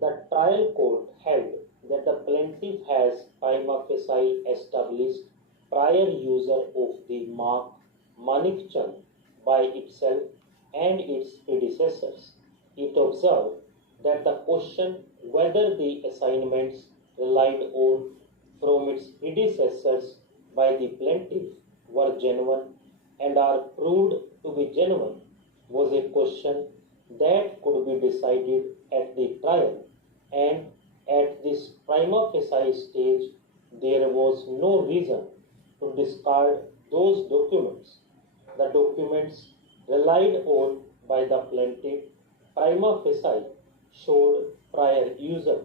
The trial court held that the plaintiff has prima facie established prior user of the mark Manikchand by itself and its predecessors. It observed that the question whether the assignments relied on from its predecessors by the plaintiff were genuine and are proved to be genuine was a question that could be decided at the trial, and at this prima facie stage there was no reason to discard those documents. The documents relied on by the plaintiff prima facie showed prior user.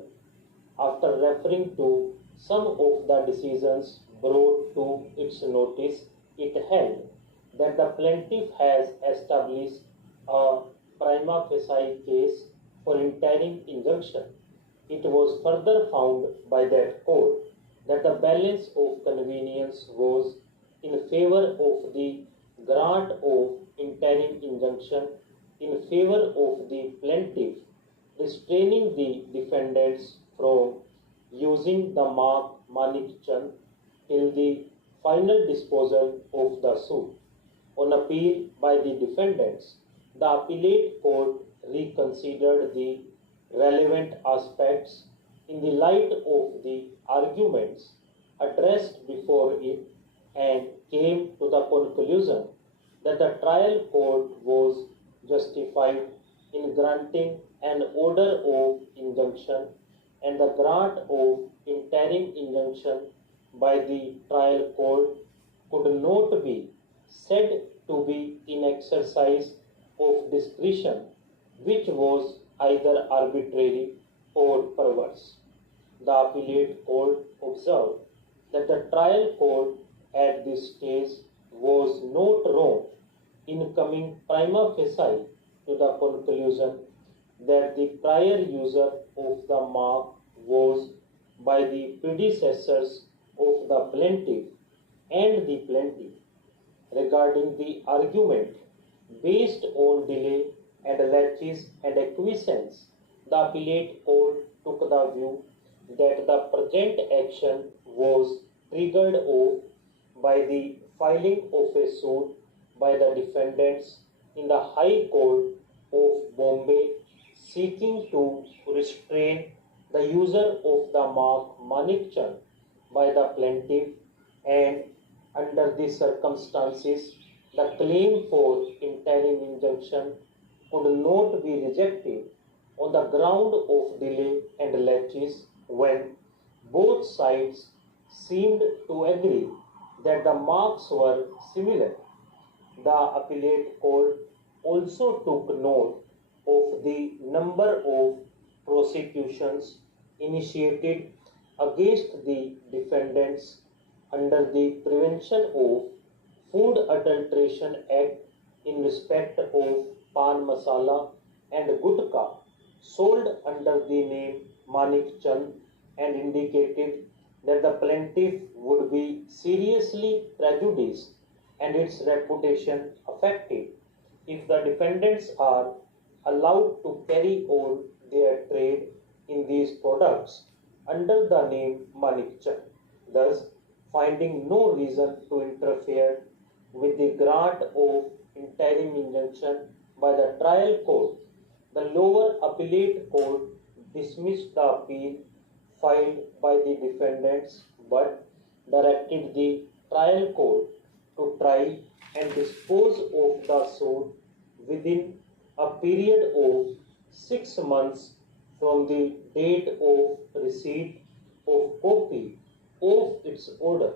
After referring to some of the decisions brought to its notice, it held that the plaintiff has established a prima facie case for interim injunction. It was further found by that court that the balance of convenience was in favor of the grant of interim injunction in favor of the plaintiff, restraining the defendants from using the mark Manikchand till the final disposal of the suit. On appeal by the defendants, the appellate court reconsidered the relevant aspects in the light of the arguments addressed before it and came to the conclusion that the trial court was justified in granting an order of injunction, and the grant of interim injunction by the trial court could not be said to be in exercise of discretion, which was either arbitrary or perverse. The appellate court observed that the trial court at this stage was not wrong in coming prima facie to the conclusion that the prior user of the mark was by the predecessors of the plaintiff and the plaintiff. Regarding the argument based on delay and laches and acquiescence, the appellate court took the view that the present action was triggered off by the filing of a suit by the defendants in the High Court of Bombay seeking to restrain the user of the mark Manikchand by the plaintiff, and under these circumstances the claim for interim injunction could not be rejected on the ground of delay and laches when both sides seemed to agree that the marks were similar. The appellate court also took note of the number of prosecutions initiated against the defendants under the Prevention of Food Adulteration Act in respect of pan masala and gutka sold under the name Manik Chand, and indicated that the plaintiff would be seriously prejudiced and its reputation affected if the defendants are allowed to carry on their trade in these products under the name Manik Chand, thus finding no reason to interfere with the grant of interim injunction by the trial court. The lower appellate court dismissed the appeal filed by the defendants but directed the trial court to try and dispose of the suit within a period of 6 months from the date of receipt of copy of its order.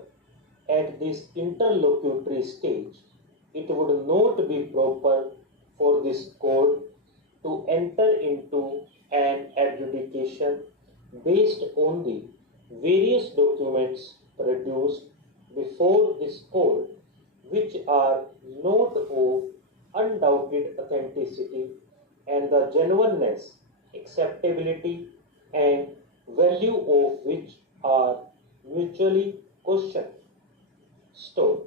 At this interlocutory stage, it would not be proper for this court to enter into an adjudication based on the various documents produced before this court, which are not of undoubted authenticity and the genuineness, acceptability, and value of which are mutually questioned. Stone.